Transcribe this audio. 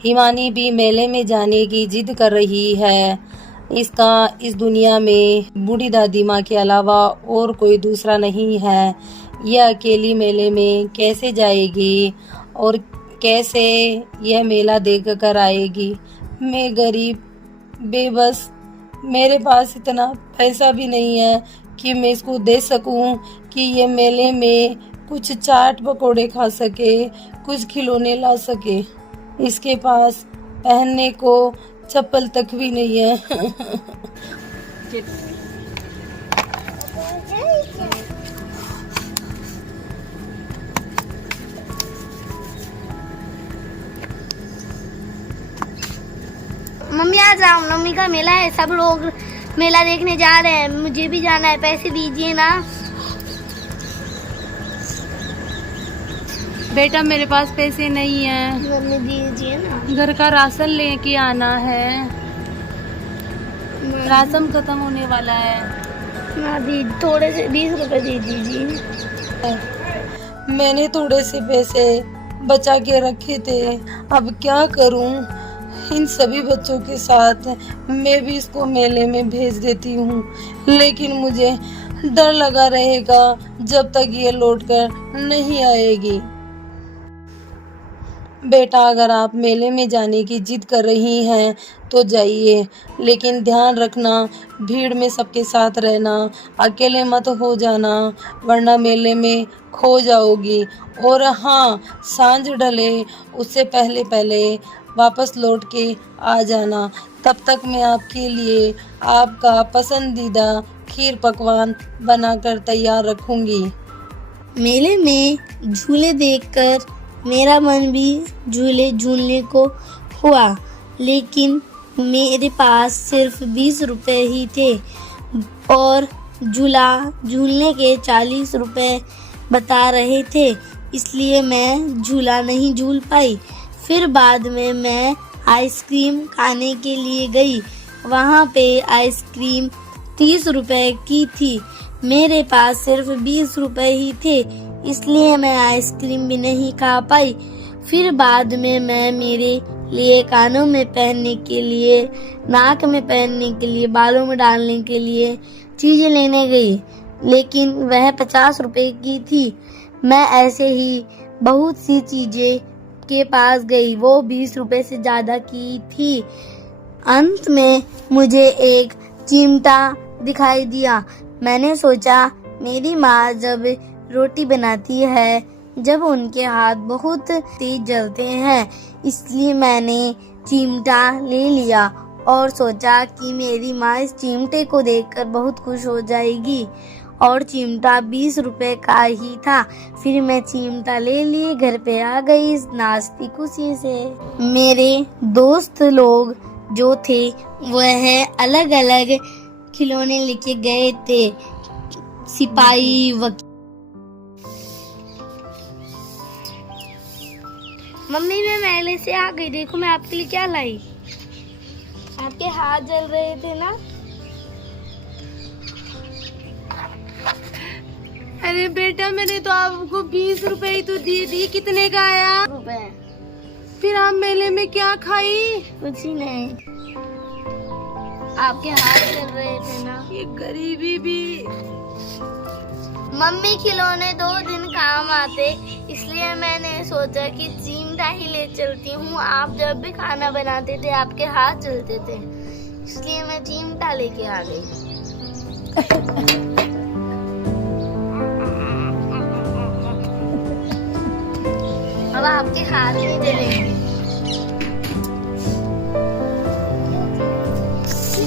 हिमानी भी मेले में जाने की जिद कर रही है। इसका इस दुनिया में बूढ़ी दादी माँ के अलावा और कोई दूसरा नहीं है। यह अकेली मेले में कैसे जाएगी और कैसे यह मेला देख कर आएगी। मैं गरीब बेबस, मेरे पास इतना पैसा भी नहीं है कि मैं इसको दे सकूं कि ये मेले में कुछ चाट पकौड़े खा सके, कुछ खिलौने ला सके। इसके पास पहनने को चप्पल तक भी नहीं है। मम्मी आज रामनवमी का मेला है, सब लोग मेला देखने जा रहे हैं, मुझे भी जाना है, पैसे दीजिए ना। बेटा मेरे पास पैसे नहीं है। मम्मी दीजिए ना। घर का राशन लेके आना है, राशन खत्म होने वाला है। ना दी, थोड़े से 20 रुपए दे दीजिए। मैंने थोड़े से पैसे बचा के रखे थे, अब क्या करूं। इन सभी बच्चों के साथ मैं भी इसको मेले में भेज देती हूँ, लेकिन मुझे डर लगा रहेगा जब तक ये लौट कर नहीं आएगी। बेटा अगर आप मेले में जाने की जिद कर रही हैं तो जाइए, लेकिन ध्यान रखना भीड़ में सबके साथ रहना, अकेले मत हो जाना वरना मेले में खो जाओगी। और हाँ, सांझ ढले उससे पहले पहले वापस लौट के आ जाना। तब तक मैं आपके लिए आपका पसंदीदा खीर पकवान बनाकर तैयार रखूंगी। मेले में झूले देखकर मेरा मन भी झूले झूलने को हुआ, लेकिन मेरे पास सिर्फ 20 रुपए ही थे और झूला झूलने के 40 रुपए बता रहे थे, इसलिए मैं झूला नहीं झूल पाई। फिर बाद में मैं आइसक्रीम खाने के लिए गई, वहाँ पे आइसक्रीम 30 रुपए की थी, मेरे पास सिर्फ 20 रुपए ही थे, इसलिए मैं आइसक्रीम भी नहीं खा पाई। फिर बाद में मैं मेरे लिए कानों में पहनने के लिए, नाक में पहनने के लिए, बालों में डालने के लिए चीज़ें लेने गई, लेकिन वह 50 रुपए की थी। मैं ऐसे ही बहुत सी चीज़ें के पास गई, वो 20 रुपए से ज़्यादा की थी। अंत में मुझे एक चिमटा दिखाई दिया। मैंने सोचा मेरी माँ जब रोटी बनाती है, जब उनके हाथ बहुत तेज जलते हैं, इसलिए मैंने चिमटा ले लिया और सोचा कि मेरी माँ इस चिमटे को देखकर बहुत खुश हो जाएगी। और चिमटा 20 रुपए का ही था। फिर मैं चिमटा ले लिए घर पे आ गई नाचती खुशी से। मेरे दोस्त लोग जो थे वह अलग अलग खिलौने लेके गए थे, सिपाही वकील। मम्मी मैं मेले से आ गई, देखो मैं आपके लिए क्या लाई। आपके हाथ जल रहे थे ना। अरे बेटा मैंने तो आपको 20 रुपए ही तो दिए दी, कितने का आया? रुपए। फिर आप मेले में क्या खाई? कुछ ही नहीं, आपके हाथ जल रहे थे ना। ये गरीबी भी। मम्मी खिलौने 2 दिन काम आते, इसलिए मैंने सोचा कि चिमटा ही ले चलती हूँ। आप जब भी खाना बनाते थे आपके हाथ जलते थे, इसलिए मैं चिमटा लेके आ गई। अब आपके हाथ नहीं